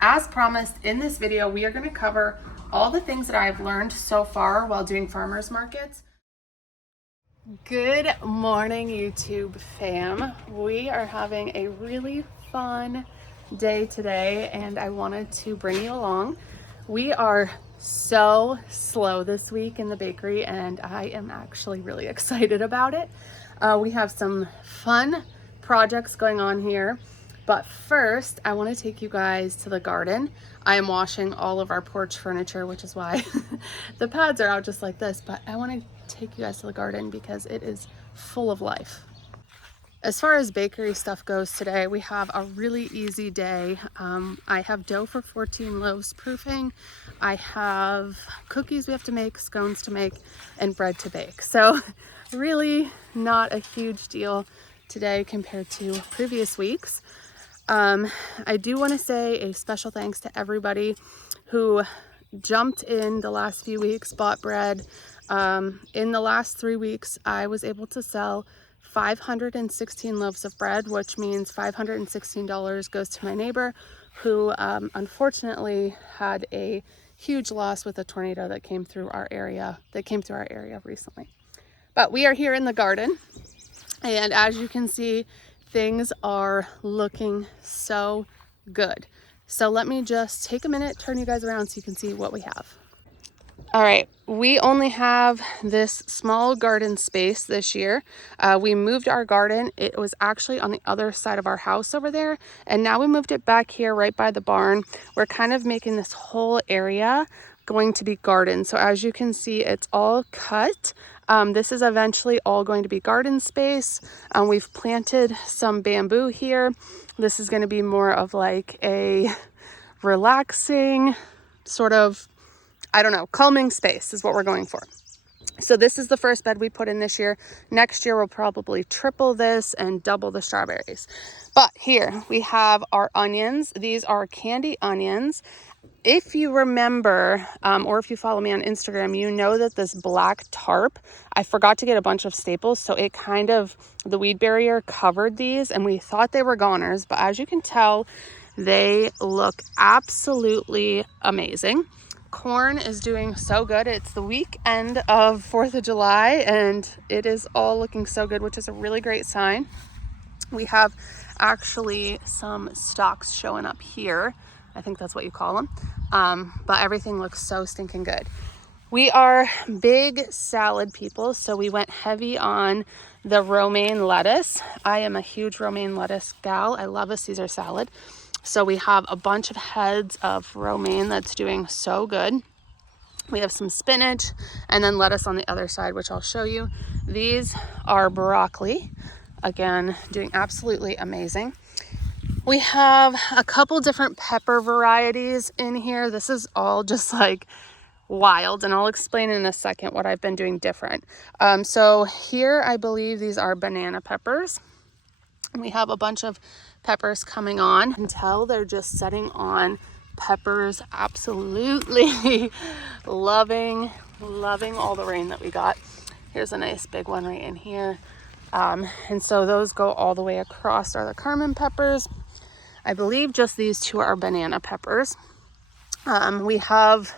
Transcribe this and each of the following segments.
As promised, in this video, we are going to cover all the things that I've learned so far while doing farmers markets. Good morning, YouTube fam. We are having a really fun day today, and I wanted to bring you along. We are so slow this week in the bakery, and I am actually really excited about it. We have some fun projects going on here. But first, I want to take you guys to the garden. I am washing all of our porch furniture, which is why the pads are out just like this. But I want to take you guys to the garden because it is full of life. As far as bakery stuff goes today, we have a really easy day. I have dough for 14 loaves proofing. I have cookies we have to make, scones to make, and bread to bake. So really not a huge deal today compared to previous weeks. I do want to say a special thanks to everybody who jumped in the last few weeks, bought bread. In the last 3 weeks, I was able to sell 516 loaves of bread, which means $516 goes to my neighbor who unfortunately had a huge loss with a tornado that came through our area recently. But we are here in the garden, and as you can see, things are looking so good. So let me just take a minute, turn you guys around so you can see what we have. All right, we only have this small garden space this year. We moved our garden. It was actually on the other side of our house over there, and now we moved it back here right by the barn. We're kind of making this whole area going to be garden. So as you can see, it's all cut. This is eventually all going to be garden space. We've planted some bamboo here. This is going to be more of like a relaxing sort of, I don't know, calming space is what we're going for. So this is the first bed we put in this year. Next year, we'll probably triple this and double the strawberries. But here we have our onions. These are candy onions. If you remember, or if you follow me on Instagram, you know that this black tarp, I forgot to get a bunch of staples, so it kind of, the weed barrier covered these, and we thought they were goners, but as you can tell, they look absolutely amazing. Corn is doing so good. It's the weekend of 4th of July, and it is all looking so good, which is a really great sign. We have actually some stalks showing up here. I think that's what you call them. But everything looks so stinking good. We are big salad people, so we went heavy on the romaine lettuce. I am a huge romaine lettuce gal. I love a Caesar salad. So we have a bunch of heads of romaine that's doing so good. We have some spinach and then lettuce on the other side, which I'll show you. These are broccoli. Again, doing absolutely amazing. We have a couple different pepper varieties in here. This is all just like wild, and I'll explain in a second what I've been doing different. So here I believe these are banana peppers. We have a bunch of peppers coming on until they're just setting on peppers. Absolutely loving all the rain that we got. Here's a nice big one right in here. And so those go all the way across are the Carmen peppers. I believe just these two are banana peppers. We have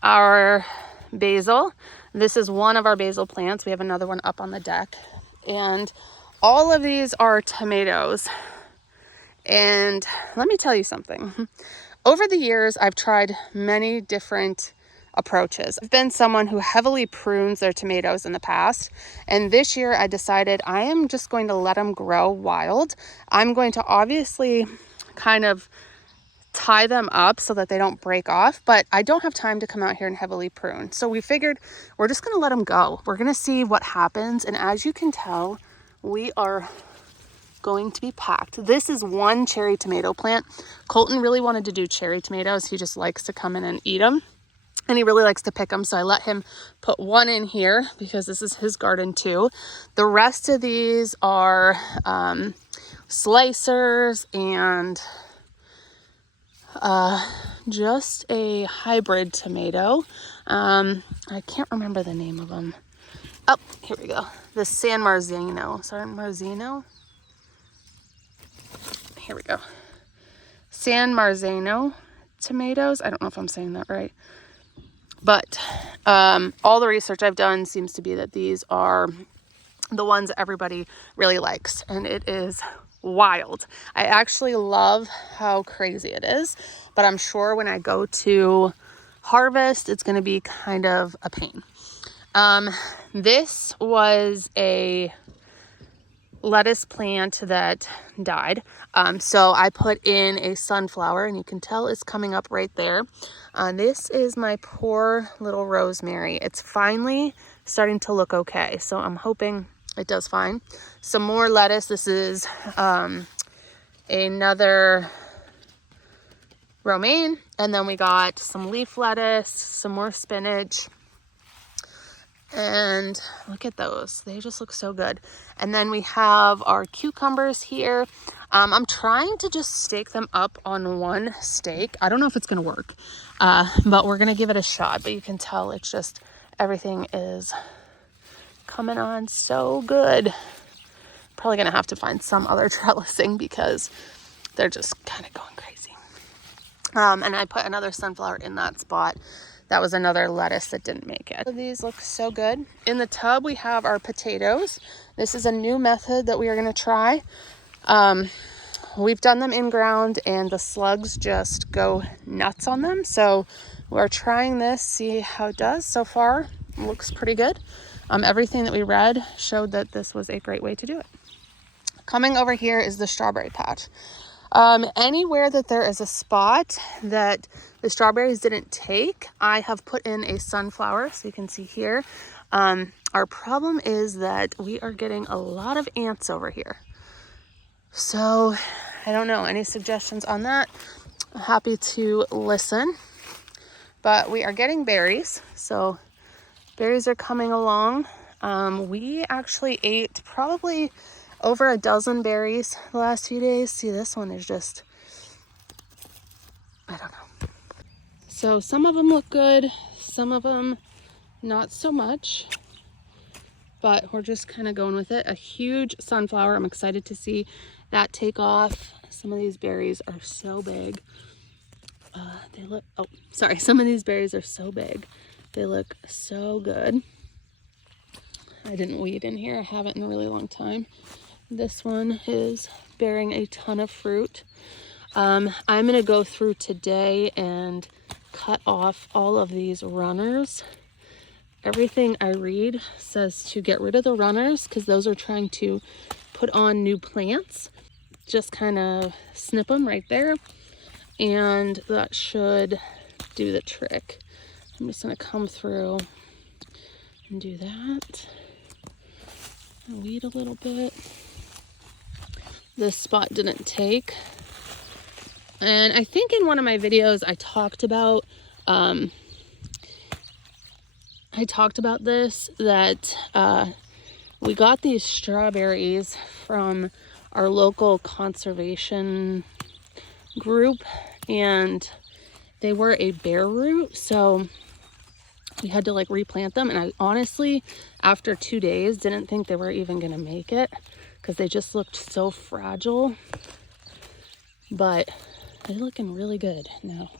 our basil. This is one of our basil plants. We have another one up on the deck. And all of these are tomatoes. And let me tell you something. Over the years, I've tried many different approaches. I've been someone who heavily prunes their tomatoes in the past, and this year I decided I am just going to let them grow wild. I'm going to obviously kind of tie them up so that they don't break off, but I don't have time to come out here and heavily prune. So we figured we're just going to let them go. We're going to see what happens, and as you can tell, we are going to be packed. This is one cherry tomato plant. Colton really wanted to do cherry tomatoes. He just likes to come in and eat them. And he really likes to pick them, so I let him put one in here because this is his garden too. The rest of these are slicers and just a hybrid tomato. I can't remember the name of them. Oh, here we go. The San Marzino. Here we go. San Marzano tomatoes. I don't know if I'm saying that right. But all the research I've done seems to be that these are the ones everybody really likes. And it is wild. I actually love how crazy it is. But I'm sure when I go to harvest, it's going to be kind of a pain. This was a lettuce plant that died. So I put in a sunflower, and you can tell it's coming up right there. This is my poor little rosemary. It's finally starting to look okay. So I'm hoping it does fine. Some more lettuce. This is another romaine. And then we got some leaf lettuce, some more spinach. And look at those. They just look so good. And then we have our cucumbers here. I'm trying to just stake them up on one stake. I don't know if it's going to work, but we're going to give it a shot. But you can tell it's just everything is coming on so good. Probably going to have to find some other trellising because they're just kind of going crazy. And I put another sunflower in that spot. That was another lettuce that didn't make it. These look so good. In the tub, we have our potatoes. This is a new method that we are going to try. We've done them in ground and the slugs just go nuts on them. So we're trying this, see how it does. So far, it looks pretty good. Everything that we read showed that this was a great way to do it. Coming over here is the strawberry patch. Anywhere that there is a spot that the strawberries didn't take, I have put in a sunflower. So you can see here, our problem is that we are getting a lot of ants over here. So I don't know, any suggestions on that? I'm happy to listen, but we are getting berries. So berries are coming along. We actually ate probably over a dozen berries the last few days. See, this one is just, I don't know. So some of them look good, some of them not so much, but we're just kind of going with it. A huge sunflower. I'm excited to see that take off. Some of these berries are so big. Some of these berries are so big. They look so good. I didn't weed in here. I haven't in a really long time. This one is bearing a ton of fruit. I'm going to go through today and cut off all of these runners. Everything I read says to get rid of the runners because those are trying to put on new plants. Just kind of snip them right there, and that should do the trick. I'm just going to come through and do that. Weed a little bit. This spot didn't take. And I think in one of my videos I talked about this, that we got these strawberries from our local conservation group, and they were a bare root, so we had to like replant them. And I honestly, after 2 days, didn't think they were even gonna make it because they just looked so fragile. But they're looking really good now.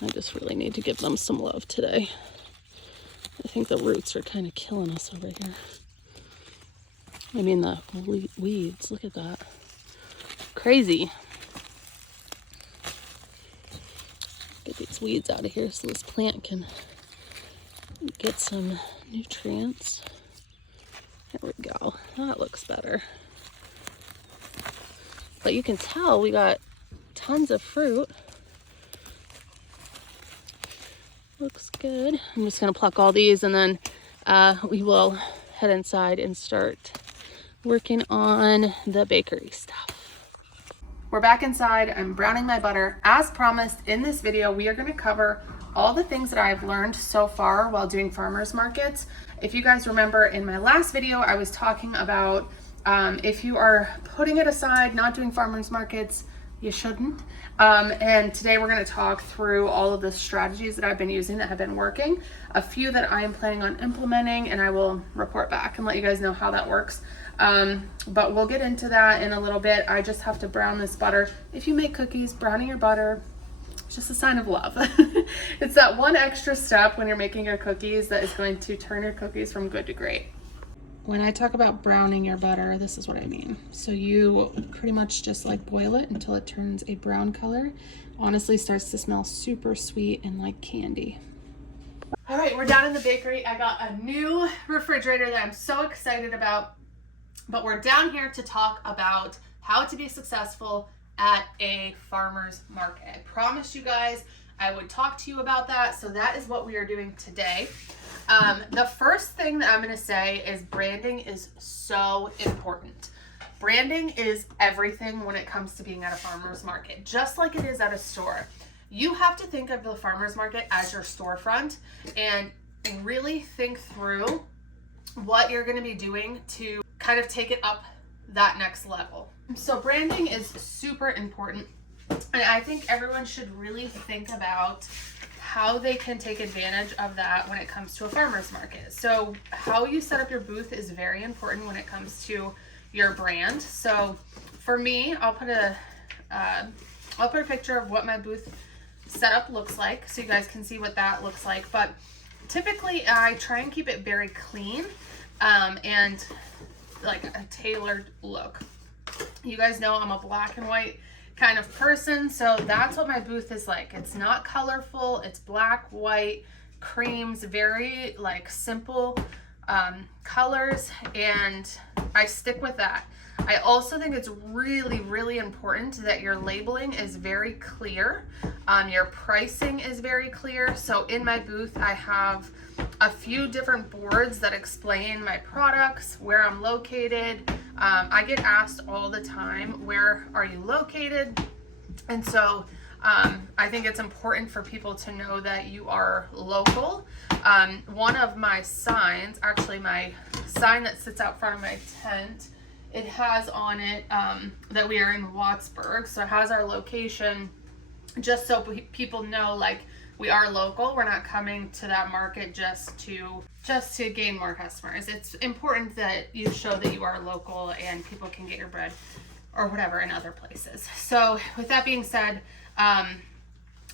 I just really need to give them some love today. I think the roots are kind of killing us over here. I mean, the weeds, look at that. Crazy. Get these weeds out of here so this plant can get some nutrients. There we go. That looks better. But you can tell we got tons of fruit. Looks good. I'm just going to pluck all these, and then we will head inside and start working on the bakery stuff. We're back inside. I'm browning my butter. As promised, in this video, we are going to cover all the things that I've learned so far while doing farmers markets. If you guys remember, in my last video, I was talking about if you are putting it aside, not doing farmers markets, you shouldn't. And today we're going to talk through all of the strategies that I've been using that have been working, a few that I am planning on implementing, and I will report back and let you guys know how that works. But we'll get into that in a little bit. I just have to brown this butter. If you make cookies, browning your butter, it's just a sign of love. It's that one extra step when you're making your cookies that is going to turn your cookies from good to great. When I talk about browning your butter, this is what I mean. So you pretty much just like boil it until it turns a brown color. Honestly, starts to smell super sweet and like candy. All right, we're down in the bakery. I got a new refrigerator that I'm so excited about, but we're down here to talk about how to be successful at a farmer's market. I promised you guys I would talk to you about that, so that is what we are doing today. The first thing that I'm going to say is branding is so important. Branding is everything when it comes to being at a farmer's market, just like it is at a store. You have to think of the farmer's market as your storefront and really think through what you're going to be doing to kind of take it up that next level. So branding is super important, and I think everyone should really think about how they can take advantage of that when it comes to a farmer's market. So how you set up your booth is very important when it comes to your brand. So for me, I'll put a picture of what my booth setup looks like so you guys can see what that looks like. But typically I try and keep it very clean and like a tailored look. You guys know I'm a black and white kind of person, so that's what my booth is like. It's not colorful, it's black, white, creams, very like simple colors, and I stick with that. I also think it's really, really important that your labeling is very clear. Your pricing is very clear. So in my booth, I have a few different boards that explain my products, where I'm located. I get asked all the time, where are you located? And so I think it's important for people to know that you are local. One of my signs, actually my sign that sits out front of my tent, it has on it that we are in Wattsburg. So it has our location just so people know like we are local. We're not coming to that market just to gain more customers. It's important that you show that you are local and people can get your bread or whatever in other places. So with that being said,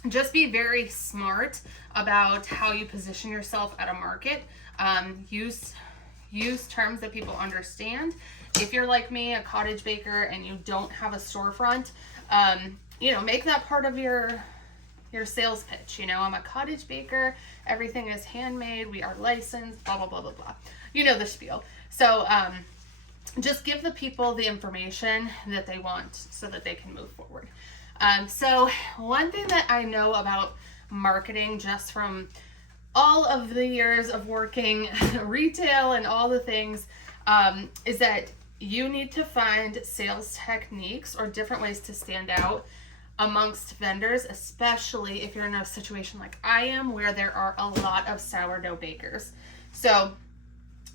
just be very smart about how you position yourself at a market. Use terms that people understand. If you're like me, a cottage baker, and you don't have a storefront, make that part of your sales pitch. I'm a cottage baker, everything is handmade, we are licensed, blah, blah, blah, blah, blah. You know the spiel. So just give the people the information that they want so that they can move forward. So one thing that I know about marketing, just from all of the years of working retail and all the things, is that you need to find sales techniques or different ways to stand out amongst vendors, especially if you're in a situation like I am, where there are a lot of sourdough bakers. So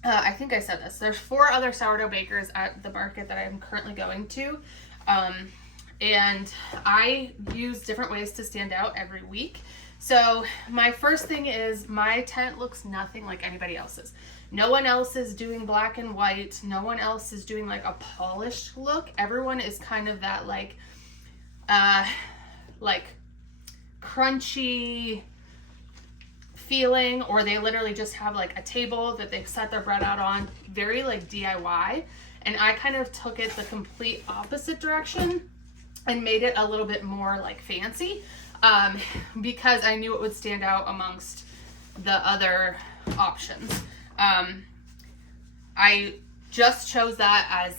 I think I said this, there's 4 other sourdough bakers at the market that I'm currently going to. And I use different ways to stand out every week. So my first thing is my tent looks nothing like anybody else's. No one else is doing black and white. No one else is doing like a polished look. Everyone is kind of that like crunchy feeling, or they literally just have like a table that they've set their bread out on, very like DIY. And I kind of took it the complete opposite direction and made it a little bit more like fancy, because I knew it would stand out amongst the other options. I just chose that as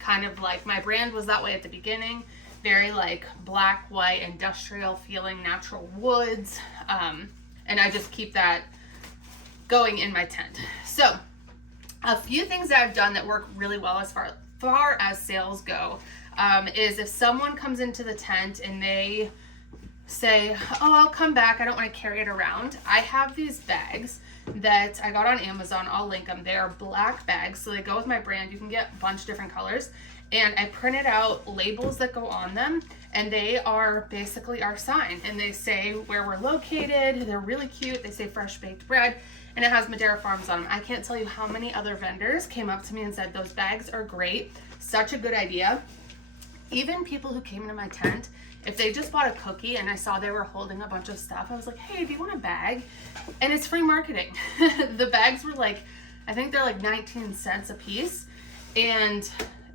kind of like my brand was that way at the beginning, very like black, white, industrial feeling, natural woods. And I just keep that going in my tent. So a few things that I've done that work really well as far as sales go, is if someone comes into the tent and they say, oh, I'll come back, I don't want to carry it around. I have these bags that I got on Amazon. I'll link them. They are black bags, so they go with my brand. You can get a bunch of different colors, and I printed out labels that go on them, and they are basically our sign, and they say where we're located. They're really cute. They say fresh baked bread, and it has Madera Farms on them. I can't tell you how many other vendors came up to me and said those bags are great, such a good idea. Even people who came into my tent, if they just bought a cookie and I saw they were holding a bunch of stuff, I was like, hey, do you want a bag? And it's free marketing. The bags were like, I think they're like 19 cents a piece. And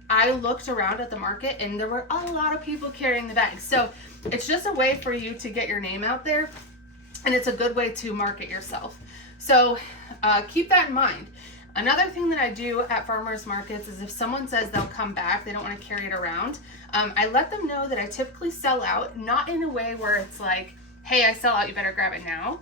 I looked around at the market and there were a lot of people carrying the bags. So it's just a way for you to get your name out there, and it's a good way to market yourself. So keep that in mind. Another thing that I do at farmers markets is if someone says they'll come back, they don't want to carry it around, I let them know that I typically sell out, not in a way where it's like, hey, I sell out, you better grab it now.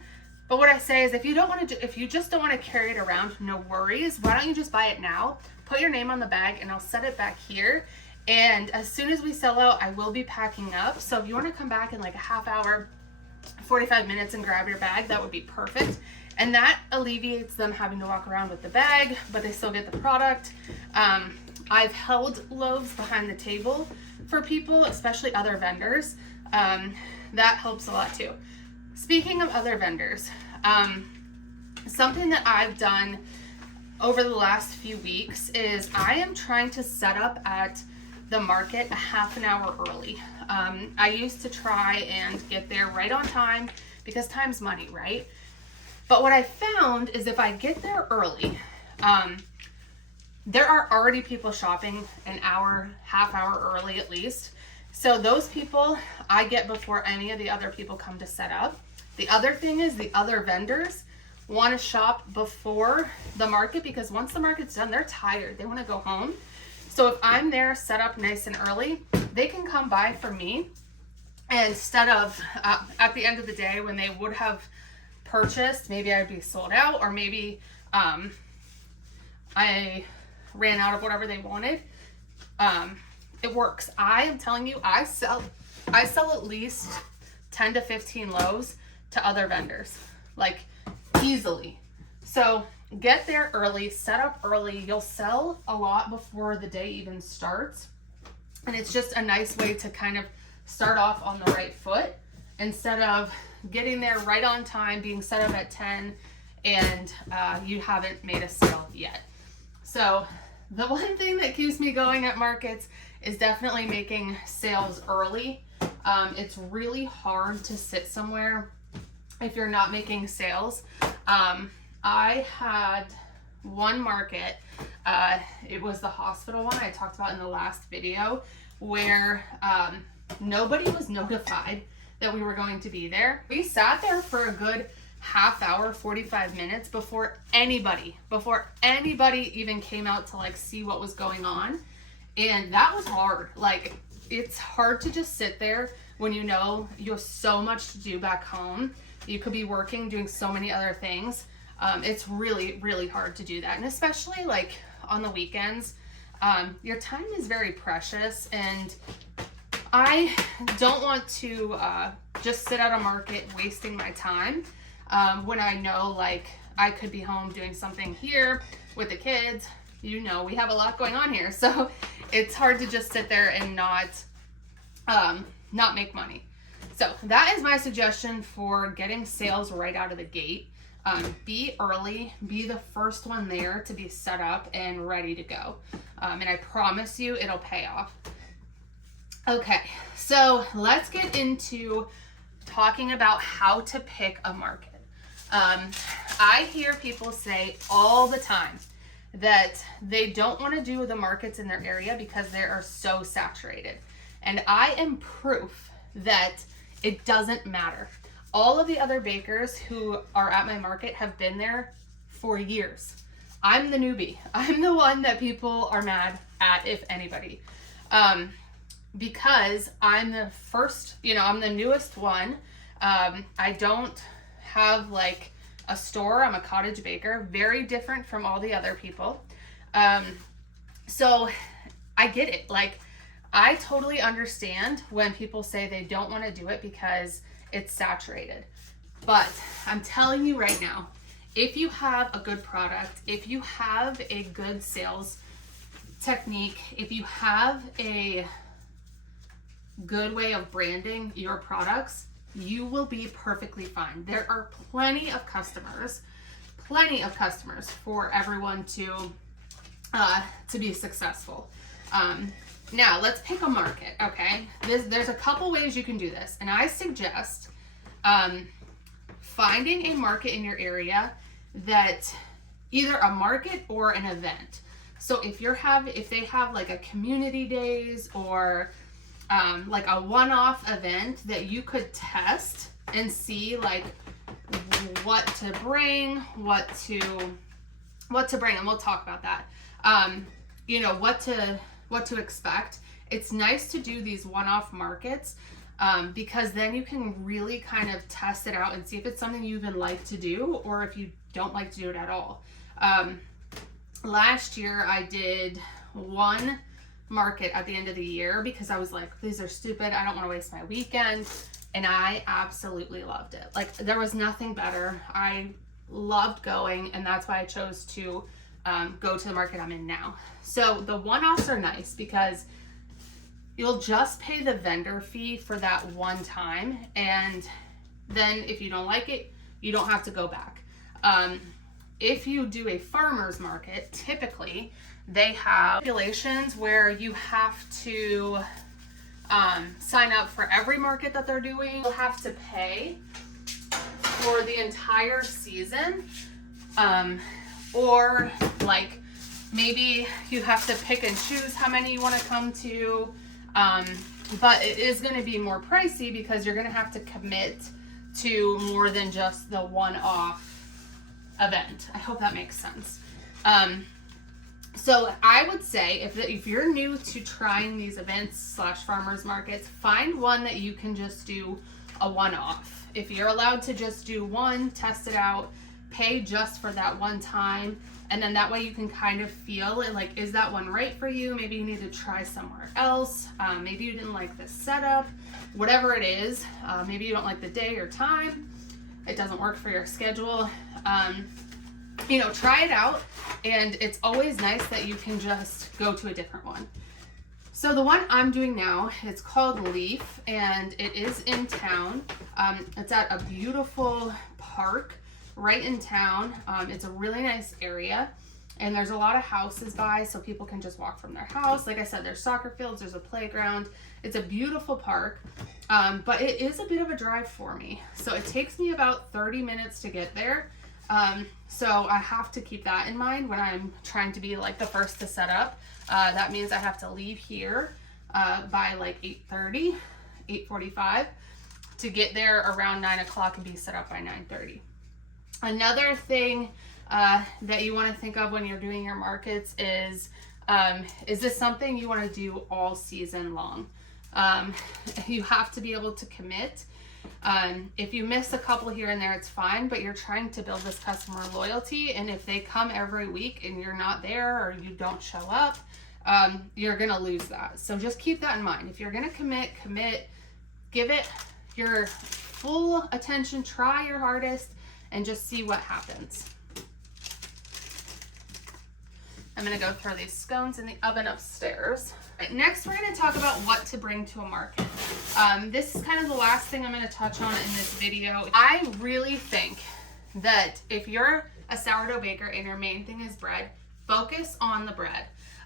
But what I say is if you just don't want to carry it around, no worries. Why don't you just buy it now? Put your name on the bag and I'll set it back here. And as soon as we sell out, I will be packing up. So if you want to come back in like a half hour, 45 minutes and grab your bag, that would be perfect. And that alleviates them having to walk around with the bag, but they still get the product. I've held loaves behind the table for people, especially other vendors. That helps a lot too. Speaking of other vendors, something that I've done over the last few weeks is I am trying to set up at the market a half an hour early. I used to try and get there right on time because time's money, right? But what I found is if I get there early, there are already people shopping an hour, half hour early at least. So those people I get before any of the other people come to set up. The other thing is the other vendors want to shop before the market because once the market's done, they're tired. They want to go home. So if I'm there set up nice and early, they can come by for me. And instead of at the end of the day when they would have purchased, maybe I'd be sold out, or maybe I ran out of whatever they wanted. It works. I am telling you, I sell at least 10 to 15 loaves to other vendors, like easily. So get there early, set up early. You'll sell a lot before the day even starts. And it's just a nice way to kind of start off on the right foot instead of getting there right on time, being set up at 10 and you haven't made a sale yet. So the one thing that keeps me going at markets is definitely making sales early. It's really hard to sit somewhere if you're not making sales. I had one market, it was the hospital one I talked about in the last video, where nobody was notified that we were going to be there. We sat there for a good half hour, 45 minutes before anybody even came out to like see what was going on. And that was hard. Like, it's hard to just sit there when you know you have so much to do back home. You could be working, doing so many other things. It's really, really hard to do that. And especially like on the weekends, your time is very precious, and I don't want to just sit at a market wasting my time when I know like I could be home doing something here with the kids. You know, we have a lot going on here, so it's hard to just sit there and not make money. So that is my suggestion for getting sales right out of the gate. Be early, be the first one there to be set up and ready to go. And I promise you it'll pay off. Okay, so let's get into talking about how to pick a market. I hear people say all the time that they don't want to do the markets in their area because they are so saturated. And I am proof that it doesn't matter. All of the other bakers who are at my market have been there for years. I'm the newbie. I'm the one that people are mad at, if anybody. Because I'm the first, I'm the newest one. I don't have like a store. I'm a cottage baker, very different from all the other people. So I get it. Like, I totally understand when people say they don't want to do it because it's saturated. But I'm telling you right now, if you have a good product, if you have a good sales technique, if you have a good way of branding your products, you will be perfectly fine. There are plenty of customers for everyone to be successful. Now let's pick a market, okay? There's a couple ways you can do this, and I suggest finding a market in your area that either a market or an event. So if they have like a community days or like a one-off event that you could test and see like what to bring, what to bring, and we'll talk about that. You know, what to expect. It's nice to do these one-off markets because then you can really kind of test it out and see if it's something you even like to do or if you don't like to do it at all. Last year I did one market at the end of the year because I was like, these are stupid. I don't want to waste my weekend. And I absolutely loved it. Like, there was nothing better. I loved going, and that's why I chose to go to the market I'm in now. So the one-offs are nice because you'll just pay the vendor fee for that one time, and then if you don't like it, you don't have to go back. If you do a farmer's market, typically they have regulations where you have to sign up for every market that they're doing. You'll have to pay for the entire season, or like maybe you have to pick and choose how many you want to come to, but it is going to be more pricey because you're going to have to commit to more than just the one-off event. I hope that makes sense. So I would say if you're new to trying these events / farmers markets, find one that you can just do a one-off. If you're allowed to just do one, test it out, pay just for that one time, and then that way you can kind of feel it, like, is that one right for you? Maybe you need to try somewhere else. Maybe you didn't like this setup, whatever it is. Maybe you don't like the day or time. It doesn't work for your schedule. You know, try it out, and it's always nice that you can just go to a different one. So the one I'm doing now, it's called Leaf, and it is in town. It's at a beautiful park right in town. It's a really nice area, and there's a lot of houses by, so people can just walk from their house. Like I said, there's soccer fields, there's a playground. It's a beautiful park, but it is a bit of a drive for me. So it takes me about 30 minutes to get there. So I have to keep that in mind when I'm trying to be like the first to set up. That means I have to leave here by like 8:30, 8:45 to get there around 9 o'clock and be set up by 9:30. Another thing that you want to think of when you're doing your markets is this something you want to do all season long? You have to be able to commit. If you miss a couple here and there, it's fine, but you're trying to build this customer loyalty, and if they come every week and you're not there or you don't show up, you're gonna lose that. So just keep that in mind. If you're gonna commit, give it your full attention, try your hardest, and just see what happens. I'm gonna go throw these scones in the oven upstairs. Next, we're going to talk about what to bring to a market. This is kind of the last thing I'm going to touch on in this video. I really think that if you're a sourdough baker and your main thing is bread, focus on the bread.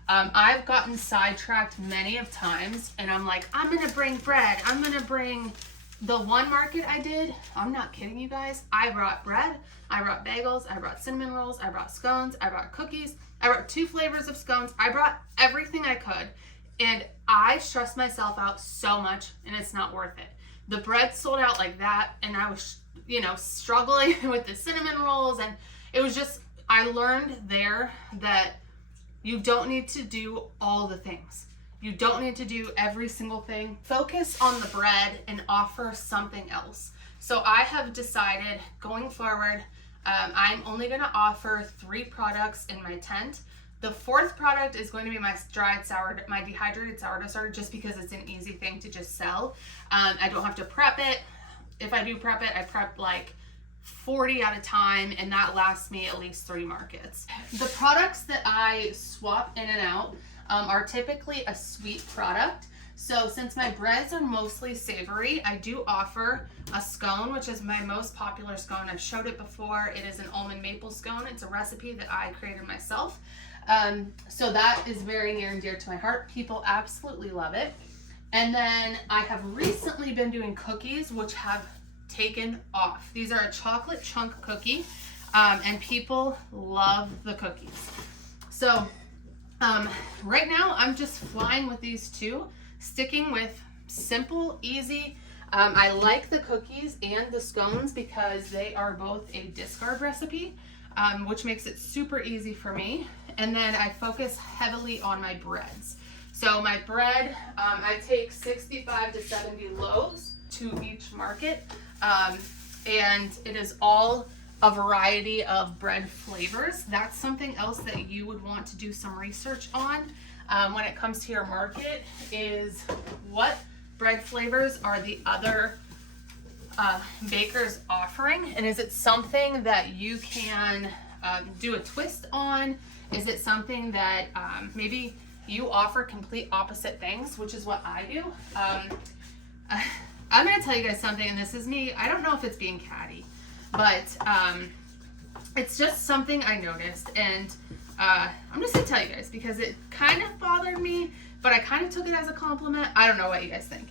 I've gotten sidetracked many of times, and I'm like, I'm going to bring bread. I'm going to bring the one market I did. I'm not kidding you guys. I brought bread. I brought bagels. I brought cinnamon rolls. I brought scones. I brought cookies. I brought 2 flavors of scones. I brought everything I could. And I stressed myself out so much, and it's not worth it. The bread sold out like that, and I was, you know, struggling with the cinnamon rolls, and it was just, I learned there that you don't need to do all the things. You don't need to do every single thing. Focus on the bread and offer something else. So I have decided going forward, I'm only going to offer 3 products in my tent. The 4th product is going to be my dehydrated sourdough starter, just because it's an easy thing to just sell. I don't have to prep it. If I do prep it, I prep like 40 at a time, and that lasts me at least 3 markets. The products that I swap in and out, are typically a sweet product. So since my breads are mostly savory, I do offer a scone, which is my most popular scone. I've showed it before. It is an almond maple scone. It's a recipe that I created myself. So that is very near and dear to my heart. People absolutely love it. And then I have recently been doing cookies, which have taken off. These are a chocolate chunk cookie, and people love the cookies. So right now I'm just flying with these two, sticking with simple, easy. I like the cookies and the scones because they are both a discard recipe, which makes it super easy for me. And then I focus heavily on my breads. So my bread, I take 65 to 70 loaves to each market, and it is all a variety of bread flavors. That's something else that you would want to do some research on when it comes to your market, is what bread flavors are the other bakers offering, and is it something that you can do a twist on? Is it something that maybe you offer complete opposite things, which is what I do? I'm gonna tell you guys something, and this is me. I don't know if it's being catty, but it's just something I noticed, and I'm just gonna tell you guys because it kind of bothered me, but I kind of took it as a compliment. I don't know what you guys think.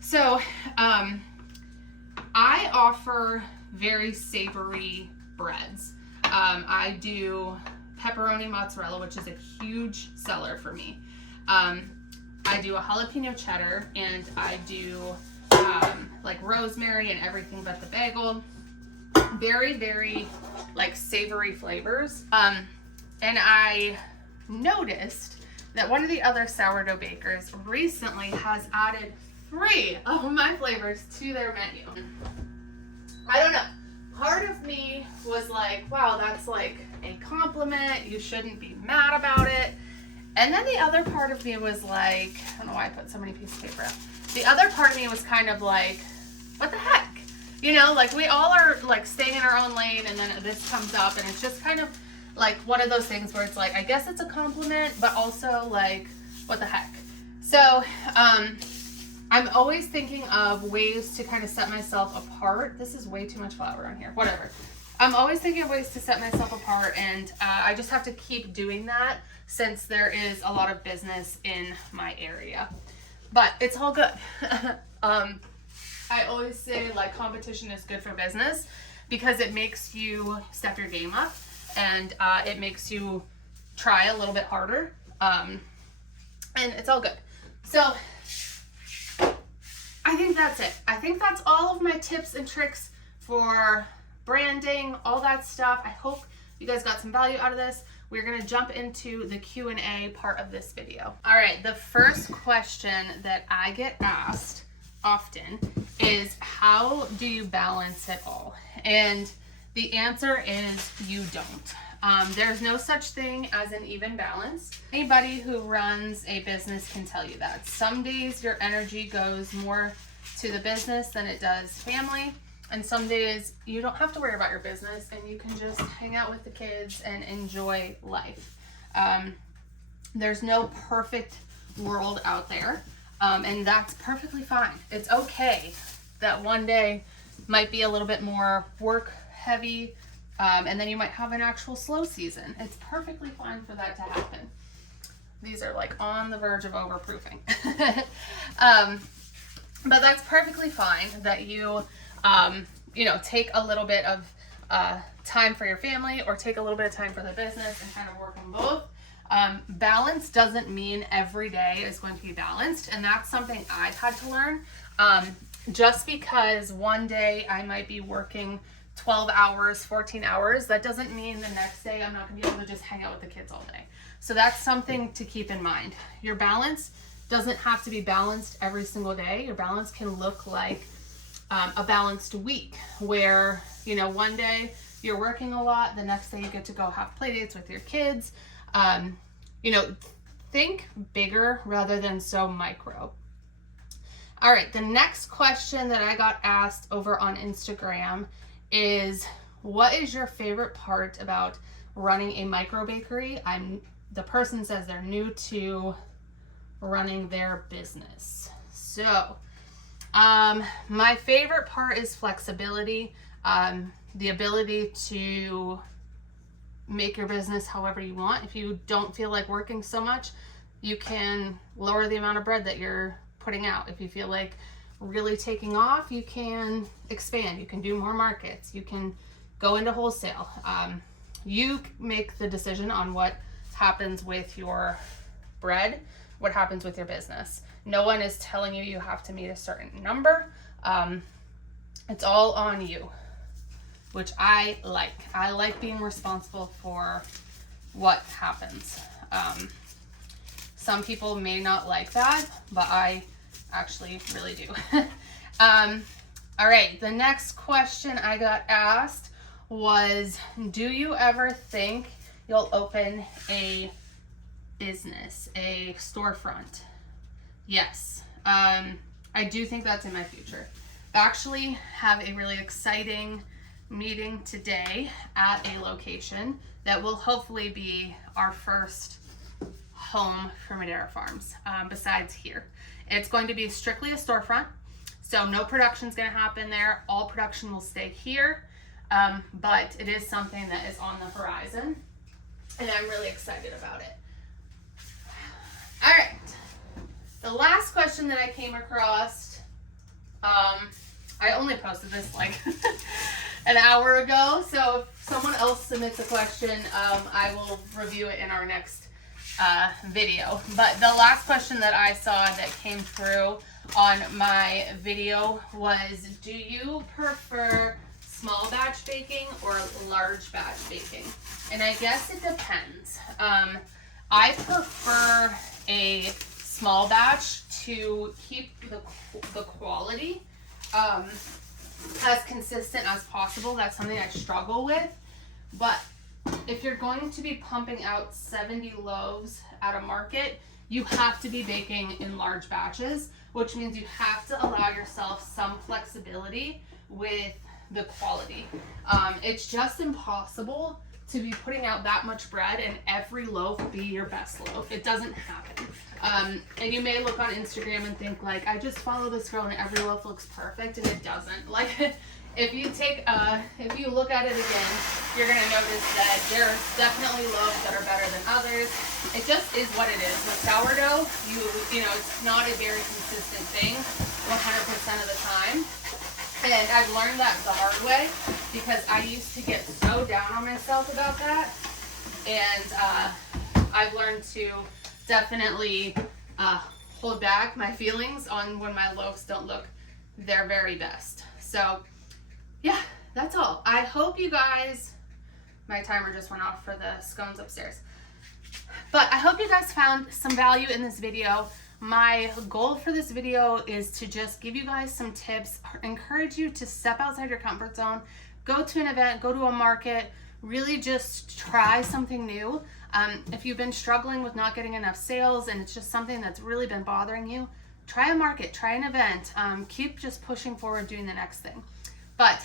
So I offer very savory breads. I do pepperoni mozzarella, which is a huge seller for me. I do a jalapeno cheddar, and I do like rosemary and everything but the bagel. Very, very like savory flavors. And I noticed that one of the other sourdough bakers recently has added 3 of my flavors to their menu. I don't know. Part of me was like, wow, that's like a compliment. You shouldn't be mad about it. And then the other part of me was like, I don't know why I put so many pieces of paper up. The other part of me was kind of like, what the heck? You know, like we all are like staying in our own lane, and then this comes up, and it's just kind of like one of those things where it's like, I guess it's a compliment, but also like, what the heck? So, I'm always thinking of ways to kind of set myself apart. This is way too much flour on here, whatever. I'm always thinking of ways to set myself apart, and I just have to keep doing that since there is a lot of business in my area. But it's all good. I always say like competition is good for business because it makes you step your game up, and it makes you try a little bit harder, and it's all good. So I think that's it. I think that's all of my tips and tricks for branding, all that stuff. I hope you guys got some value out of this. We're gonna jump into the Q&A part of this video. All right, the first question that I get asked often is, how do you balance it all? And the answer is, you don't. There's no such thing as an even balance. Anybody who runs a business can tell you that. Some days your energy goes more to the business than it does family. And some days you don't have to worry about your business, and you can just hang out with the kids and enjoy life. There's no perfect world out there, and that's perfectly fine. It's okay that one day might be a little bit more work heavy, and then you might have an actual slow season. It's perfectly fine for that to happen. These are like on the verge of overproofing. But that's perfectly fine that you take a little bit of time for your family, or take a little bit of time for the business, and kind of work on both. Balance doesn't mean every day is going to be balanced, and that's something I've had to learn. Just because one day I might be working 12 hours, 14 hours, that doesn't mean the next day I'm not going to be able to just hang out with the kids all day. So that's something to keep in mind. Your balance doesn't have to be balanced every single day. Your balance can look like a balanced week where, one day you're working a lot, the next day you get to go have play dates with your kids. Think bigger rather than so micro. All right, the next question that I got asked over on Instagram is, what is your favorite part about running a micro bakery? I'm the person says they're new to running their business. So, my favorite part is flexibility, the ability to make your business however you want. If you don't feel like working so much, you can lower the amount of bread that you're putting out. If you feel like really taking off, you can expand. You can do more markets. You can go into wholesale. You make the decision on what happens with your bread, what happens with your business. No one is telling you you have to meet a certain number. It's all on you, which I like. I like being responsible for what happens. Some people may not like that, but I actually really do. All right, the next question I got asked was, do you ever think you'll open a business, a storefront? Yes, I do think that's in my future. I actually have a really exciting meeting today at a location that will hopefully be our first home for Madera Farms, besides here. It's going to be strictly a storefront, so no production is going to happen there. All production will stay here, but it is something that is on the horizon, and I'm really excited about it. All right, the last question that I came across, I only posted this like an hour ago, so if someone else submits a question, I will review it in our next video. But the last question that I saw that came through on my video was, do you prefer small batch baking or large batch baking? And I guess it depends. I prefer a small batch to keep the quality as consistent as possible. That's something I struggle with. But if you're going to be pumping out 70 loaves at a market, you have to be baking in large batches, which means you have to allow yourself some flexibility with the quality. It's just impossible to be putting out that much bread and every loaf be your best loaf. It doesn't happen. And you may look on Instagram and think like, I just follow this girl and every loaf looks perfect, and it doesn't. Like, if you look at it again, you're gonna notice that there's definitely loaves that are better than others. It just is what it is. With sourdough, you know, it's not a very consistent thing 100% of the time. And I've learned that the hard way, because I used to get so down on myself about that. And I've learned to definitely hold back my feelings on when my loaves don't look their very best. So yeah, that's all. I hope you guys, my timer just went off for the scones upstairs. But I hope you guys found some value in this video. My goal for this video is to just give you guys some tips, encourage you to step outside your comfort zone, go to an event, go to a market, really just try something new. If you've been struggling with not getting enough sales and it's just something that's really been bothering you, try a market, try an event, keep just pushing forward, doing the next thing. But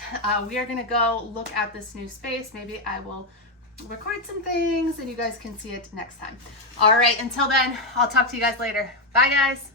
we are gonna go look at this new space. Maybe I will record some things and you guys can see it next time. All right, until then, I'll talk to you guys later. Bye guys.